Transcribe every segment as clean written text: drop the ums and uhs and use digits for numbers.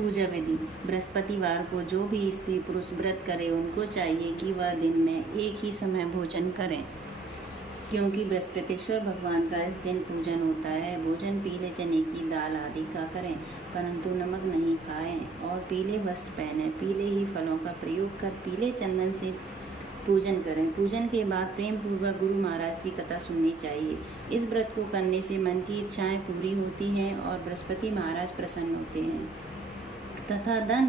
पूजा विधि। बृहस्पतिवार को जो भी स्त्री पुरुष व्रत करे उनको चाहिए कि वह दिन में एक ही समय भोजन करें, क्योंकि बृहस्पतिश्वर भगवान का इस दिन पूजन होता है। भोजन पीले चने की दाल आदि का करें, परंतु नमक नहीं खाएं और पीले वस्त्र पहनें। पीले ही फलों का प्रयोग कर पीले चंदन से पूजन करें। पूजन के बाद प्रेम पूर्वक गुरु महाराज की कथा सुननी चाहिए। इस व्रत को करने से मन की इच्छाएं पूरी होती हैं और बृहस्पति महाराज प्रसन्न होते हैं तथा धन,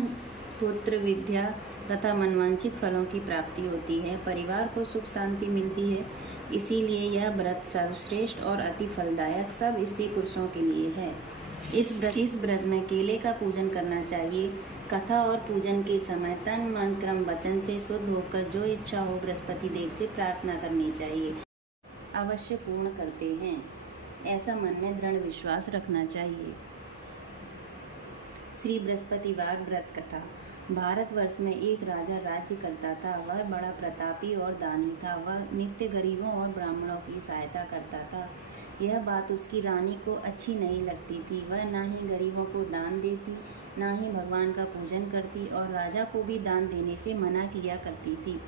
पुत्र, विद्या तथा मनवांछित फलों की प्राप्ति होती है। परिवार को सुख शांति मिलती है। इसीलिए यह व्रत सर्वश्रेष्ठ और अति फलदायक सब स्त्री पुरुषों के लिए है। इस व्रत में केले का पूजन करना चाहिए। कथा और पूजन के समय तन मन क्रम वचन से शुद्ध होकर जो इच्छा हो बृहस्पति देव से प्रार्थना करनी चाहिए। अवश्य पूर्ण करते हैं, ऐसा मन में दृढ़ विश्वास रखना चाहिए। श्री बृहस्पतिवार व्रत कथा। भारतवर्ष में एक राजा राज्य करता था। वह बड़ा प्रतापी और दानी था। वह नित्य गरीबों और ब्राह्मणों की सहायता करता था। यह बात उसकी रानी को अच्छी नहीं लगती थी। वह ना ही गरीबों को दान देती, ना ही भगवान का पूजन करती और राजा को भी दान देने से मना किया करती थी।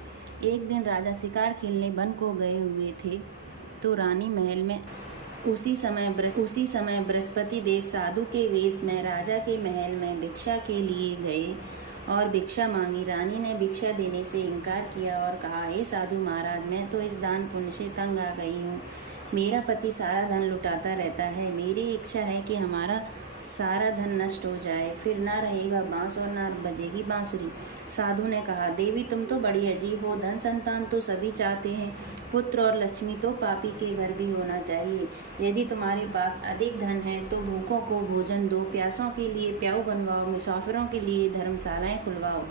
एक दिन राजा शिकार खेलने वन को गए हुए थे तो रानी महल में उसी समय बृहस्पति देव साधु के वेश में राजा के महल में भिक्षा के लिए गए और भिक्षा मांगी। रानी ने भिक्षा देने से इनकार किया और कहा, हे साधु महाराज, मैं तो इस दान पुण्य से तंग आ गई हूँ। मेरा पति सारा धन लुटाता रहता है। मेरी इच्छा है कि हमारा सारा धन नष्ट हो जाए, फिर ना रहेगा बांस और ना बजेगी बांसुरी। साधु ने कहा, देवी तुम तो बड़ी अजीब हो। धन संतान तो सभी चाहते हैं, पुत्र और लक्ष्मी तो पापी के घर भी होना चाहिए। यदि तुम्हारे पास अधिक धन है तो भूखों को भोजन दो, प्यासों के लिए प्याऊ बनवाओ, मुसाफिरों के लिए धर्मशालाएं खुलवाओ।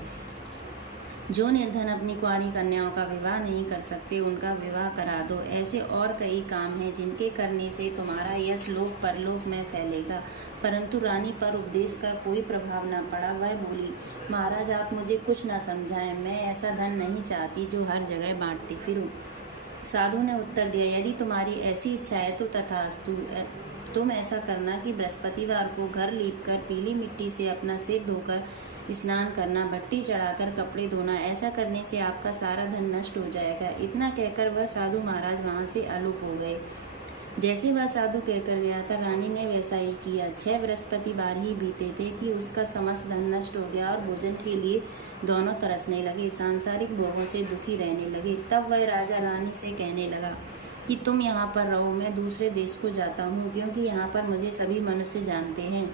जो निर्धन अपनी कुंवारी कन्याओं का विवाह नहीं कर सकते उनका विवाह करा दो। ऐसे और कई काम हैं जिनके करने से तुम्हारा यश लोक परलोक में फैलेगा। परंतु रानी पर उपदेश का कोई प्रभाव न पड़ा। वह बोली, महाराज आप मुझे कुछ न समझाएं। मैं ऐसा धन नहीं चाहती जो हर जगह बांटती फिरूं। साधु ने उत्तर दिया, यदि तुम्हारी ऐसी इच्छा है तो तथास्तु। तुम ऐसा करना कि बृहस्पतिवार को घर लीपकर पीली मिट्टी से अपना सिर धोकर स्नान करना, भट्टी चढ़ाकर कपड़े धोना। ऐसा करने से आपका सारा धन नष्ट हो जाएगा। इतना कहकर वह साधु महाराज वहाँ से अलुप हो गए। जैसे वह साधु कहकर गया था, रानी ने वैसा ही किया। 6 बृहस्पतिवार ही बीते थे कि उसका समस्त धन नष्ट हो गया और भोजन के लिए दोनों तरसने लगे, सांसारिक भोगों से दुखी रहने लगे। तब वह राजा रानी से कहने लगा कि तुम यहाँ पर रहो, मैं दूसरे देश को जाता हूँ, क्योंकि यहाँ पर मुझे सभी मनुष्य जानते हैं,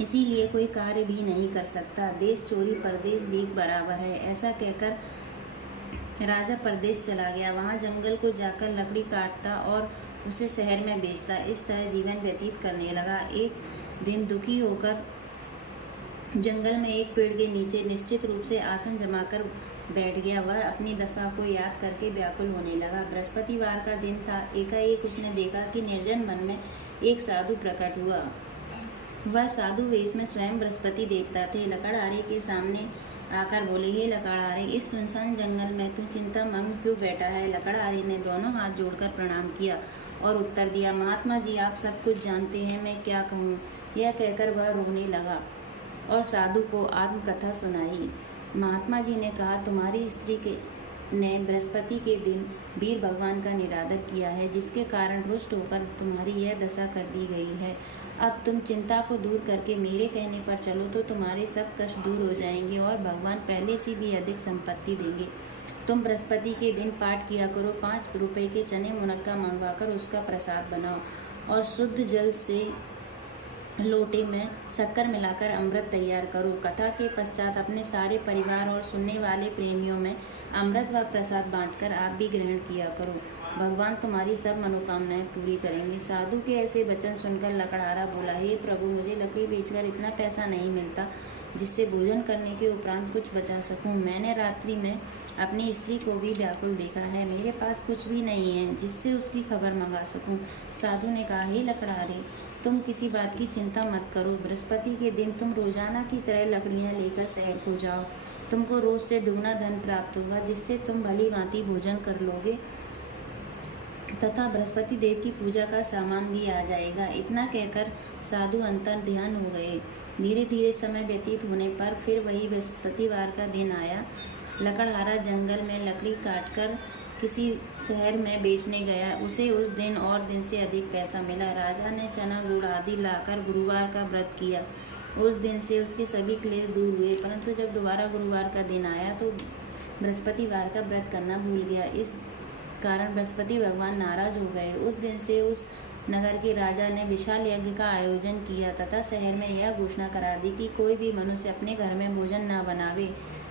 इसीलिए कोई कार्य भी नहीं कर सकता। देश चोरी परदेश भीख बराबर है। ऐसा कहकर राजा परदेश चला गया। वहाँ जंगल को जाकर लकड़ी काटता और उसे शहर में बेचता। इस तरह जीवन व्यतीत करने लगा। एक दिन दुखी होकर जंगल में एक पेड़ के नीचे निश्चित रूप से आसन जमाकर बैठ गया। वह अपनी दशा को याद करके व्याकुल होने लगा। बृहस्पतिवार का दिन था। एकाएक उसने देखा कि निर्जन वन में एक साधु प्रकट हुआ। वह साधु वेश में स्वयं बृहस्पति देवता थे। लकड़हारे के सामने आकर बोले, हे लकड़हारे, इस सुनसान जंगल में तू चिंता मग्न क्यों बैठा है? लकड़हारे ने दोनों हाथ जोड़कर प्रणाम किया और उत्तर दिया, महात्मा जी आप सब कुछ जानते हैं, मैं क्या कहूँ। यह कहकर वह रोने लगा और साधु को आत्मकथा सुनाई। महात्मा जी ने कहा, तुम्हारी स्त्री ने बृहस्पति के दिन वीर भगवान का निरादर किया है, जिसके कारण रुष्ट होकर तुम्हारी यह दशा कर दी गई है। अब तुम चिंता को दूर करके मेरे कहने पर चलो तो तुम्हारे सब कष्ट दूर हो जाएंगे और भगवान पहले से भी अधिक संपत्ति देंगे। तुम बृहस्पति के दिन पाठ किया करो, 5 रुपए के चने मुनक्का मंगवाकर उसका प्रसाद बनाओ और शुद्ध जल से लोटे में शक्कर मिलाकर अमृत तैयार करो। कथा के पश्चात अपने सारे परिवार और सुनने वाले प्रेमियों में अमृत व प्रसाद बांटकर आप भी ग्रहण किया करो। भगवान तुम्हारी सब मनोकामनाएं पूरी करेंगे। साधु के ऐसे वचन सुनकर लकड़हारा बोला, हे प्रभु, मुझे लकड़ी बेचकर इतना पैसा नहीं मिलता जिससे भोजन करने के उपरांत कुछ बचा सकूं। मैंने रात्रि में अपनी स्त्री को भी व्याकुल देखा है। मेरे पास कुछ भी नहीं है जिससे उसकी खबर मंगा सकूं। साधु ने कहा, हे लकड़हारे, तुम किसी बात की चिंता मत करो। बृहस्पति के दिन तुम रोजाना की तरह लकड़ियाँ लेकर शहर को जाओ। तुमको रोज से दुगना धन प्राप्त होगा, जिससे तुम भली भांति भोजन कर लोगे तथा बृहस्पति देव की पूजा का सामान भी आ जाएगा। इतना कहकर साधु अंतर ध्यान हो गए। धीरे धीरे समय व्यतीत होने पर फिर वही बृहस्पतिवार का दिन आया। लकड़हारा जंगल में लकड़ी काटकर किसी शहर में बेचने गया। उसे उस दिन और दिन से अधिक पैसा मिला। राजा ने चना गुड़ आदि लाकर गुरुवार का व्रत किया। उस दिन से उसके सभी क्लेश दूर हुए, परंतु जब दोबारा गुरुवार का दिन आया तो बृहस्पतिवार का व्रत करना भूल गया। इस कारण बृहस्पति भगवान नाराज हो गए। उस दिन से उस नगर के राजा ने विशाल यज्ञ का आयोजन किया तथा शहर में यह घोषणा करा दी कि कोई भी मनुष्य अपने घर में भोजन न बनावे,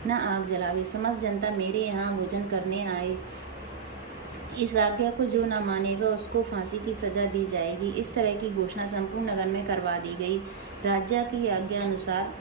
न आग जलावे। समस्त जनता मेरे यहाँ भोजन करने आए। इस आज्ञा को जो न मानेगा उसको फांसी की सजा दी जाएगी। इस तरह की घोषणा संपूर्ण नगर में करवा दी गई। राजा की आज्ञा अनुसार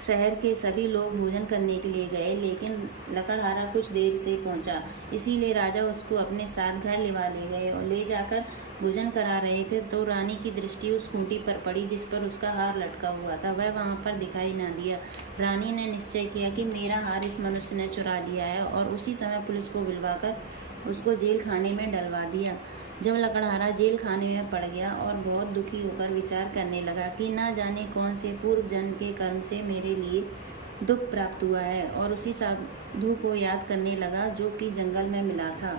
शहर के सभी लोग भोजन करने के लिए गए, लेकिन लकड़हारा कुछ देर से पहुंचा, इसीलिए राजा उसको अपने साथ घर लिवा ले गए और ले जाकर भोजन करा रहे थे तो रानी की दृष्टि उस खूंटी पर पड़ी जिस पर उसका हार लटका हुआ था। वह वहां पर दिखाई न दिया। रानी ने निश्चय किया कि मेरा हार इस मनुष्य ने चुरा लिया है और उसी समय पुलिस को बुलवाकर उसको जेल खाने में डलवा दिया। जब लकड़हारा जेल खाने में पड़ गया और बहुत दुखी होकर विचार करने लगा कि न जाने कौन से पूर्व जन्म के कर्म से मेरे लिए दुख प्राप्त हुआ है, और उसी साधु को याद करने लगा जो कि जंगल में मिला था।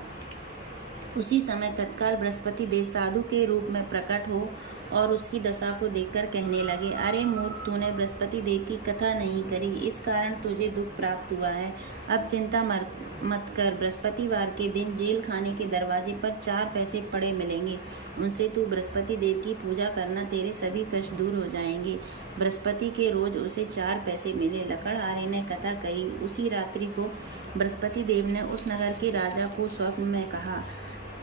उसी समय तत्काल बृहस्पति देव साधु के रूप में प्रकट हो और उसकी दशा को देखकर कहने लगे, अरे मूर्ख, तूने बृहस्पति देव की कथा नहीं करी, इस कारण तुझे दुख प्राप्त हुआ है। अब चिंता मत कर। बृहस्पतिवार के दिन जेल खाने के दरवाजे पर 4 पैसे पड़े मिलेंगे। उनसे तू बृहस्पति देव की पूजा करना, तेरे सभी कष्ट दूर हो जाएंगे। बृहस्पति के रोज उसे 4 पैसे मिले। लकड़हारे ने कथा कही। उसी रात्रि को बृहस्पति देव ने उस नगर के राजा को स्वप्न में कहा,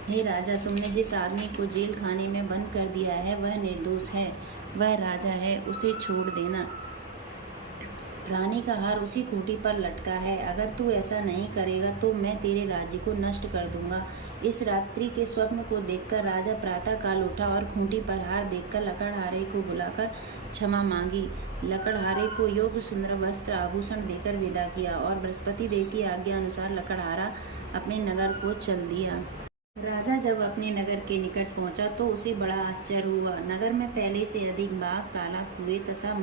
हे राजा, तुमने जिस आदमी को जेल खाने में बंद कर दिया है वह निर्दोष है, वह राजा है, उसे छोड़ देना। रानी का हार उसी खूंटी पर लटका है। अगर तू ऐसा नहीं करेगा तो मैं तेरे राज्य को नष्ट कर दूंगा। इस रात्रि के स्वप्न को देखकर राजा प्रातः काल उठा और खूंटी पर हार देखकर लकड़हारे को बुलाकर क्षमा मांगी। लकड़हारे को योग्य सुंदर वस्त्र आभूषण देकर विदा किया और बृहस्पति देव की आज्ञा अनुसार लकड़हारा अपने नगर को चल दिया। राजा जब अपने नगर के निकट पहुंचा तो उसे बड़ा आश्चर्य हुआ। नगर में पहले से अधिक बाग, तालाब, कुएं तथा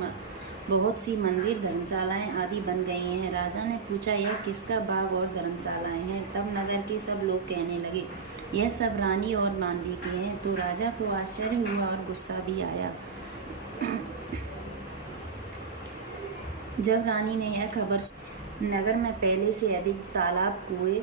बहुत सी मंदिर, धर्मशालाएं आदि बन गई हैं। राजा ने पूछा, यह किसका बाग और धर्मशालाएं हैं? तब नगर के सब लोग कहने लगे, यह सब रानी और बांदी के हैं। तो राजा को आश्चर्य हुआ और गुस्सा भी आया। जब रानी ने यह खबर, नगर में पहले से अधिक तालाब, कुएं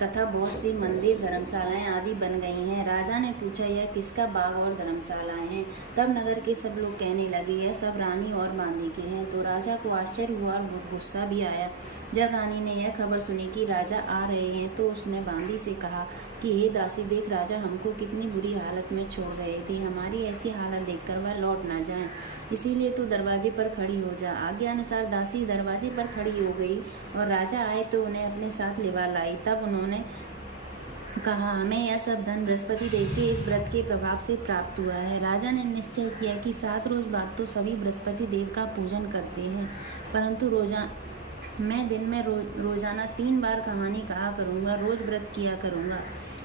तथा बहुत सी मंदिर, धर्मशालाएं आदि बन गई हैं। राजा ने पूछा, यह किसका बाग और धर्मशालाएं हैं? तब नगर के सब लोग कहने लगे, यह सब रानी और बांदी के हैं। तो राजा को आश्चर्य हुआ और गुस्सा भी आया। जब रानी ने यह खबर सुनी कि राजा आ रहे हैं तो उसने बांदी से कहा कि हे दासी, देख, राजा हमको कितनी बुरी हालत में छोड़ गए थे। हमारी ऐसी हालत देखकर वह लौट ना जाए, इसीलिए तू दरवाजे पर खड़ी हो जा। आज्ञा अनुसार दासी दरवाजे पर खड़ी हो गई और राजा आए तो उन्हें अपने साथ लिवा लाई। तब उन्होंने कहा, हमें यह सब धन बृहस्पति देव के इस व्रत के प्रभाव से प्राप्त हुआ है। राजा ने निश्चय किया कि 7 रोज बाद तो सभी बृहस्पति देव का पूजन करते हैं, परंतु मैं दिन में रोजाना 3 बार कहानी कहा करूँगा, रोज व्रत किया करूँगा।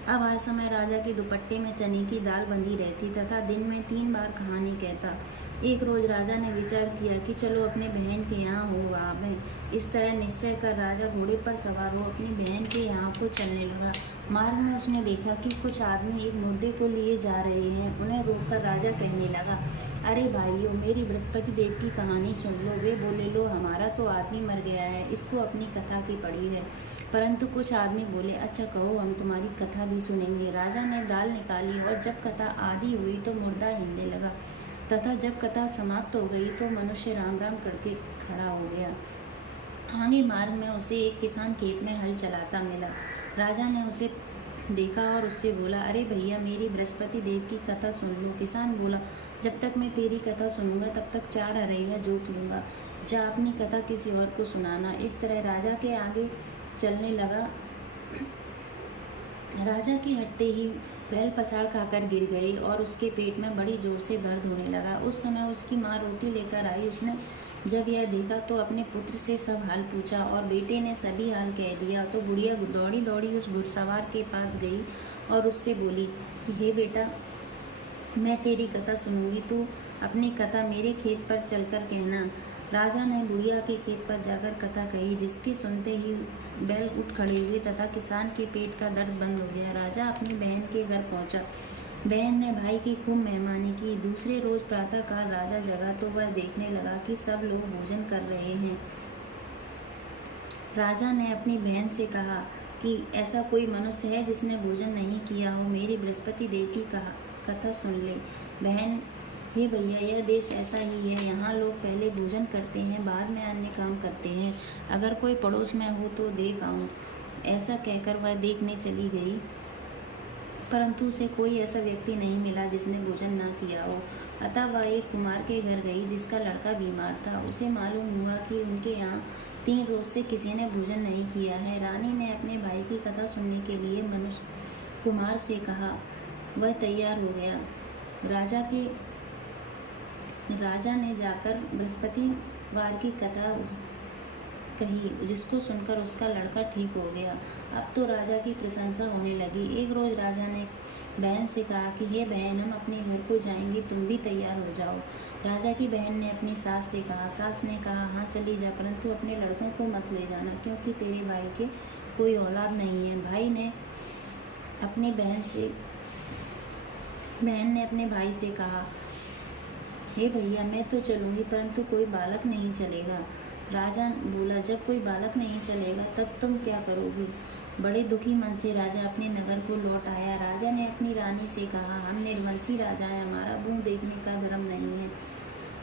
अब हर समय राजा के दुपट्टे में चने की दाल बंधी रहती तथा दिन में 3 बार कहानी कहता। एक रोज राजा ने विचार किया कि चलो अपने बहन के यहाँ हो आवें। इस तरह निश्चय कर राजा घोड़े पर सवार हो अपनी बहन के यहाँ को चलने लगा। मार्ग में उसने देखा कि कुछ आदमी एक मुर्दे को लिए जा रहे हैं। उन्हें रोककर राजा कहने लगा, अरे भाइयों, मेरी बृहस्पति देव की कहानी सुन लो। वे बोले, लो, हमारा तो आदमी मर गया है, इसको अपनी कथा की पड़ी है। परंतु कुछ आदमी बोले, अच्छा कहो, हम तुम्हारी कथा भी सुनेंगे। राजा ने दाल निकाली और जब कथा आधी हुई तो मुर्दा हिलने लगा तथा जब कथा समाप्त हो गई तो मनुष्य राम राम करके खड़ा हो गया। आगे मार्ग में उसे एक किसान खेत में हल चलाता मिला। राजा ने उसे देखा और उससे बोला, अरे भैया, मेरी बृहस्पति देव की कथा सुन लो। किसान बोला, जब तक मैं तेरी कथा सुनूंगा तब तक 4 अरैया जोत लूँगा। जा अपनी कथा किसी और को सुनाना। इस तरह राजा के आगे चलने लगा। राजा के हटते ही बैल पछाड़ खाकर गिर गई और उसके पेट में बड़ी जोर से दर्द होने लगा। उस समय उसकी माँ रोटी लेकर आई। उसने जब यह देखा तो अपने पुत्र से सब हाल पूछा और बेटे ने सभी हाल कह दिया। तो बुढ़िया दौड़ी दौड़ी उस घुड़सवार के पास गई और उससे बोली कि हे बेटा, मैं तेरी कथा सुनूंगी, तू अपनी कथा मेरे खेत पर चलकर कहना। राजा ने बुढ़िया के खेत पर जाकर कथा कही, जिसके सुनते ही बैल उठ खड़े हुए तथा किसान के पेट का दर्द बंद हो गया। राजा अपनी बहन के घर पहुंचा। बहन ने भाई की खूब मेहमानी की। दूसरे रोज प्रातःकाल राजा जगा तो वह देखने लगा कि सब लोग भोजन कर रहे हैं। राजा ने अपनी बहन से कहा कि ऐसा कोई मनुष्य है जिसने भोजन नहीं किया हो, मेरी बृहस्पति देव की कथा सुन ले। बहन, हे भैया, यह देश ऐसा ही है, यहाँ लोग पहले भोजन करते हैं, बाद में अन्य काम करते हैं। अगर कोई पड़ोस में हो तो देख आऊं। ऐसा कहकर वह देखने चली गई, परंतु उसे कोई ऐसा व्यक्ति नहीं मिला जिसने भोजन ना किया हो। अतः वह एक कुमार के घर गई जिसका लड़का बीमार था। उसे मालूम हुआ कि उनके यहाँ 3 रोज से किसी ने भोजन नहीं किया है। रानी ने अपने भाई की कथा सुनने के लिए मनुष्य कुमार से कहा। वह तैयार हो गया। राजा ने जाकर बृहस्पतिवार की कथा कही, जिसको सुनकर उसका लड़का ठीक हो गया। अब तो राजा की प्रशंसा होने लगी। एक रोज राजा ने बहन से कहा कि हे बहन, हम अपने घर को जाएंगे, तुम भी तैयार हो जाओ। राजा की बहन ने अपनी सास से कहा। सास ने कहा, हाँ चली जा, परंतु अपने लड़कों को मत ले जाना, क्योंकि तेरे भाई के कोई औलाद नहीं है। बहन ने अपने भाई से कहा, हे भैया, मैं तो चलूंगी, परंतु कोई बालक नहीं चलेगा। राजा बोला, जब कोई बालक नहीं चलेगा तब तुम क्या करोगी? बड़े दुखी मन से राजा अपने नगर को लौट आया। राजा ने अपनी रानी से कहा, हम निर्मलसी राजा हैं, हमारा मुंह देखने का धर्म नहीं है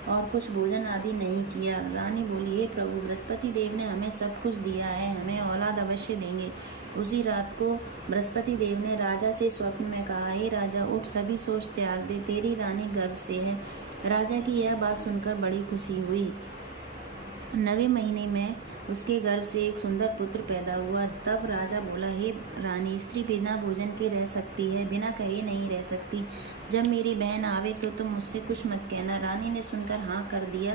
और कुछ भोजन आदि नहीं किया। रानी बोली, हे प्रभु, बृहस्पति देव ने हमें सब कुछ दिया है, हमें औलाद अवश्य देंगे। उसी रात को बृहस्पति देव ने राजा से स्वप्न में कहा, हे राजा, उठ, सभी सोच त्याग दे, तेरी रानी गर्भ से है। राजा की यह बात सुनकर बड़ी खुशी हुई। 9वें महीने में उसके गर्भ से एक सुंदर पुत्र पैदा हुआ। तब राजा बोला, हे रानी, स्त्री बिना भोजन के रह सकती है, बिना कहे नहीं रह सकती। जब मेरी बहन आवे तो तुम मुझसे कुछ मत कहना। रानी ने सुनकर हाँ कर दिया।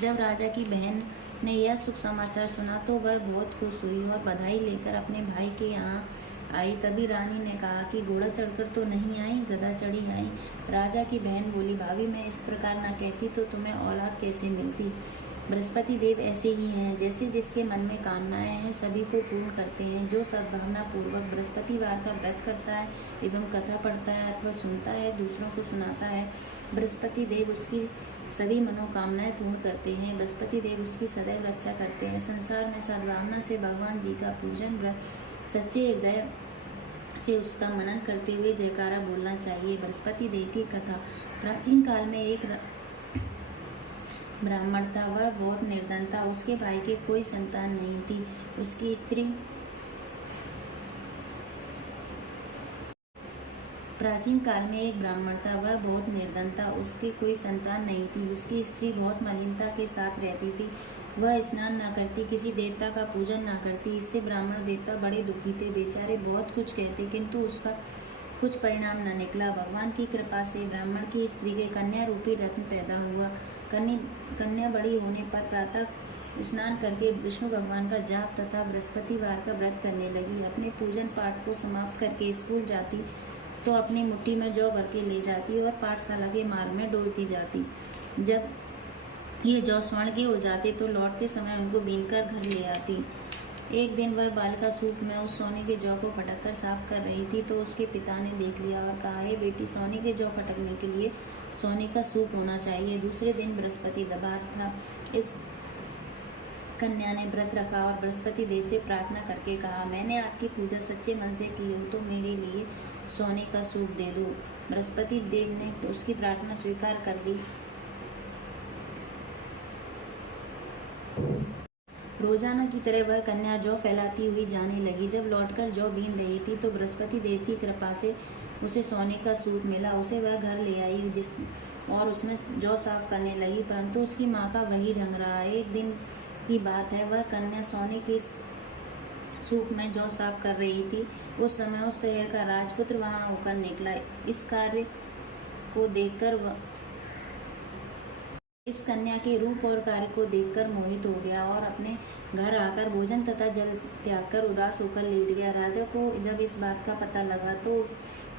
जब राजा की बहन ने यह शुभ समाचार सुना तो वह बहुत खुश हुई और बधाई लेकर अपने भाई के यहाँ आई। तभी रानी ने कहा कि घोड़ा चढ़कर तो नहीं आई, गधा चढ़ी आई। राजा की बहन बोली, भाभी, मैं इस प्रकार ना कहती तो तुम्हें औलाद कैसे मिलती? बृहस्पति देव ऐसे ही हैं, जैसे जिसके मन में कामनाएं हैं सभी को पूर्ण करते हैं। जो सद्भावना पूर्वक बृहस्पतिवार का व्रत करता है एवं कथा पढ़ता है अथवा सुनता है, दूसरों को सुनाता है, बृहस्पति देव उसकी सभी मनोकामनाएं पूर्ण करते हैं। बृहस्पति देव उसकी सदैव रक्षा करते हैं। संसार में सद्भावना से भगवान जी का पूजन, व्रत, सच्चे हृदय से उसका मनन करते हुए जयकारा बोलना चाहिए। बृहस्पति देव की कथा। प्राचीन काल में एक ब्राह्मण था। वह बहुत निर्धन था। उसके भाई के कोई संतान नहीं थी। उसकी स्त्री प्राचीन काल में एक ब्राह्मण था। वह बहुत निर्धन था। उसकी कोई संतान नहीं थी। उसकी स्त्री बहुत मलिनता के साथ रहती थी। वह स्नान न करती, किसी देवता का पूजन न करती। इससे ब्राह्मण देवता बड़े दुखी थे। बेचारे बहुत कुछ कहते, किंतु उसका कुछ परिणाम न निकला। भगवान की कृपा से ब्राह्मण की स्त्री के कन्या रूपी रत्न पैदा हुआ। कन्या बड़ी होने पर प्रातः स्नान करके विष्णु भगवान का जाप तथा बृहस्पतिवार का व्रत करने लगी। अपने पूजन पाठ को समाप्त करके स्कूल जाती तो अपनी मुट्ठी में जौ भर के ले जाती और पाठशाला के मार्ग में डोलती जाती। जब ये जौ स्वर्ण के हो जाते तो लौटते समय उनको बीनकर घर ले आती। एक दिन वह बालिका सूप में उस सोने के जौ को फटक कर साफ कर रही थी तो उसके पिता ने देख लिया और कहा, हे बेटी, सोने के जौ फटकने के लिए सोने का सूप होना चाहिए। दूसरे दिन बृहस्पति दबार था। इस कन्या ने व्रत रखा और बृहस्पति देव से प्रार्थना करके कहा, मैंने आपकी पूजा सच्चे मन से की हो तो मेरे लिए सोने का सूप दे दो। बृहस्पति देव ने उसकी प्रार्थना स्वीकार कर ली। रोजाना की तरह वह कन्या जौ फैलाती हुई जाने लगी। जब लौटकर जौ बीन रही थी तो बृहस्पति देव की कृपा से उसे सोने का सूप मिला। उसे वह घर ले आई और उसमें जौ साफ करने लगी, परंतु उसकी माँ का वही ढंग रहा। एक दिन की बात है, वह कन्या सोने के सूप में जौ साफ कर रही थी। उस समय उस शहर का राजपुत्र वहां होकर निकला। इस कार्य को देखकर इस कन्या के रूप और कार्य को देखकर मोहित हो गया और अपने घर आकर भोजन तथा जल त्याग कर उदास होकर लेट गया। राजा को जब इस बात का पता लगा तो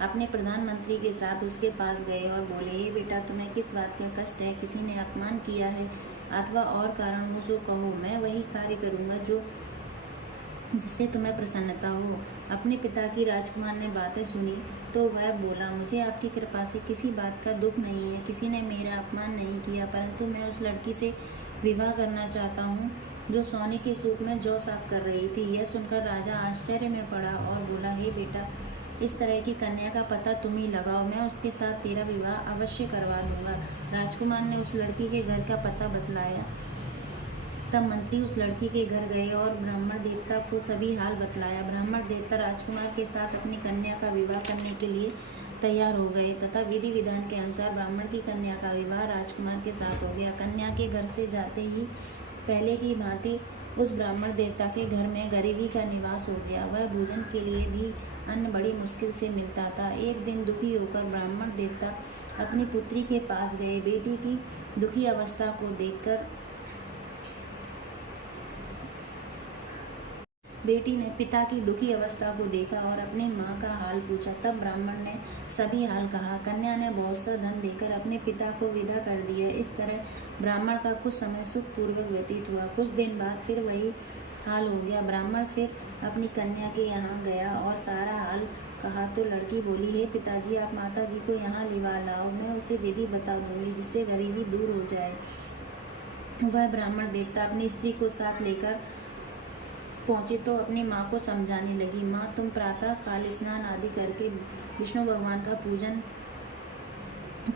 अपने प्रधानमंत्री के साथ उसके पास गए और बोले, हे बेटा, तुम्हें किस बात का कष्ट है? किसी ने अपमान किया है अथवा और कारण हो सो कहो, मैं वही कार्य करूँगा जो जिससे तुम्हें प्रसन्नता हो। अपने पिता की राजकुमार ने बातें सुनी तो वह बोला, मुझे आपकी कृपा से किसी बात का दुख नहीं है, किसी ने मेरा अपमान नहीं किया, परंतु मैं उस लड़की से विवाह करना चाहता हूँ जो सोने के सूप में जौ साफ कर रही थी। यह सुनकर राजा आश्चर्य में पड़ा और बोला, हे बेटा, इस तरह की कन्या का पता तुम ही लगाओ, मैं उसके साथ तेरा विवाह अवश्य करवा दूंगा। राजकुमार ने उस लड़की के घर का पता बतलाया। तब मंत्री उस लड़की के घर गए और ब्राह्मण देवता को सभी हाल बतलाया। ब्राह्मण देवता राजकुमार के साथ अपनी कन्या का विवाह करने के लिए तैयार हो गए तथा विधि विधान के अनुसार ब्राह्मण की कन्या का विवाह राजकुमार के साथ हो गया। कन्या के घर से जाते ही पहले की भांति उस ब्राह्मण देवता के घर में गरीबी का निवास हो गया। वह भोजन के लिए भी अन्न बड़ी मुश्किल से मिलता था। एक दिन दुखी होकर ब्राह्मण देवता अपनी पुत्री के पास गए। बेटी की दुखी अवस्था को देखकर बेटी ने पिता की दुखी अवस्था को देखा और अपनी माँ का हाल पूछा। तब ब्राह्मण ने सभी हाल कहा। कन्या ने बहुत सा धन देकर अपने पिता को विदा कर दिया। इस तरह ब्राह्मण का कुछ समय सुखपूर्वक व्यतीत हुआ। कुछ दिन बाद फिर वही हाल हो गया। ब्राह्मण फिर अपनी कन्या के यहाँ गया और सारा हाल कहा तो लड़की बोली, हे पिताजी, आप माता जी को यहाँ लिवा लाओ, मैं उसे विधि बता दूंगी जिससे गरीबी दूर हो जाए। वह ब्राह्मण देवता अपनी स्त्री को साथ लेकर पहुंची तो अपनी माँ को समझाने लगी, माँ, तुम प्रातः काल स्नान आदि करके विष्णु भगवान का पूजन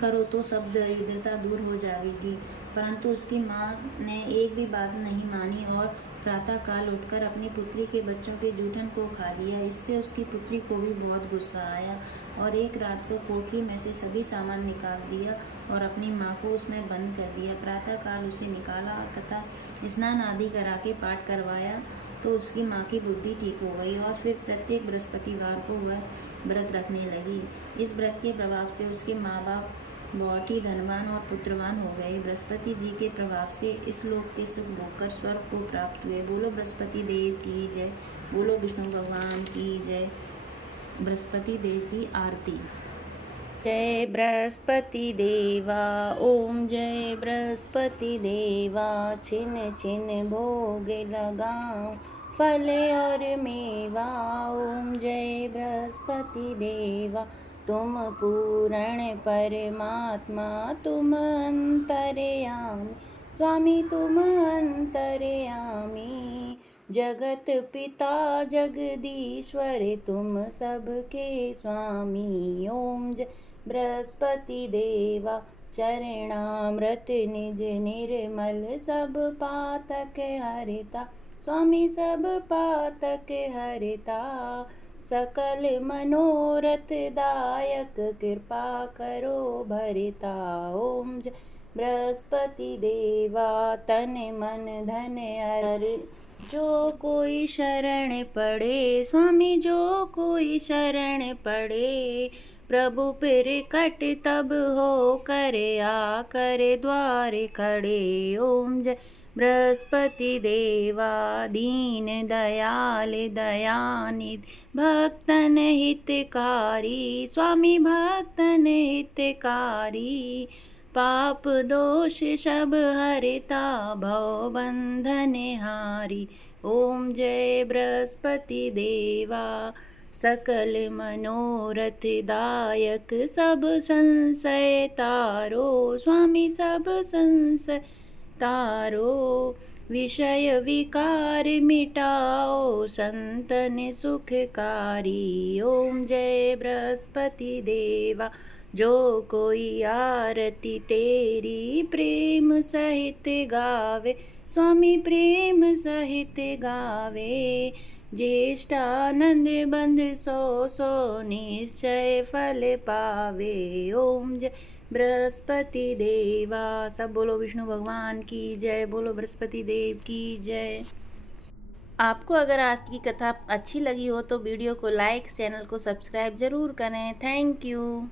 करो तो सब दरिद्रता दूर हो जाएगी। परंतु उसकी माँ ने एक भी बात नहीं मानी और प्रातः काल उठकर अपनी पुत्री के बच्चों के जूठन को खा लिया। इससे उसकी पुत्री को भी बहुत गुस्सा आया और एक रात को कोठरी में से सभी सामान निकाल दिया और अपनी माँ को उसमें बंद कर दिया। प्रातः काल उसे निकाला तथा स्नान आदि करा के पाठ करवाया तो उसकी माँ की बुद्धि ठीक हो गई और फिर प्रत्येक बृहस्पतिवार को वह व्रत रखने लगी। इस व्रत के प्रभाव से उसके माँ बाप बहुत ही धनवान और पुत्रवान हो गए। बृहस्पति जी के प्रभाव से इस लोक के सुख भोगकर स्वर्ग को प्राप्त हुए। बोलो बृहस्पति देव की जय, बोलो विष्णु भगवान की जय। बृहस्पति देव की आरती। जय बृहस्पति देवा, ओम जय बृहस्पति देवा, छिन छिन भोग लगाओ फल और मेवा। ओम जय बृहस्पति देवा, तुम पूर्ण परमात्मा, तुम अंतर्यामी, स्वामी तुम अंतर्यामी, जगत पिता जगदीश्वर तुम सबके स्वामी। ओम जय बृहस्पति देवा, चरणामृत निज निर्मल, सब पातक हरिता, स्वामी सब पातक हरिता, सकल मनोरथ दायक, कृपा करो भरिता। ओम जय बृहस्पति देवा, तन मन धन अर, जो कोई शरण पड़े, स्वामी जो कोई शरण पड़े, प्रभु फिर कट तब हो करे, आ करे द्वारे खड़े। ओम जय बृहस्पति देवा, दीन दयाल दयानिधि, भक्तन हितकारी, स्वामी भक्तन हितकारी, पाप दोष सब हरिता, भव बंधन हारी। ओम जय बृहस्पति देवा, सकल मनोरथ दायक, सब संशय तारो, स्वामी सब संशय तारो, विषय विकार मिटाओ, संतन सुखकारी। ओम जय बृहस्पति देवा, जो कोई आरती तेरी प्रेम सहित गावे, स्वामी प्रेम सहित गावे, ज्येष्ठानंद बंद सो सो निश्चय फल पावे। ओम जय बृहस्पति देवा। सब बोलो विष्णु भगवान की जय, बोलो बृहस्पति देव की जय। आपको अगर आज की कथा अच्छी लगी हो तो वीडियो को लाइक, चैनल को सब्सक्राइब जरूर करें। Thank you.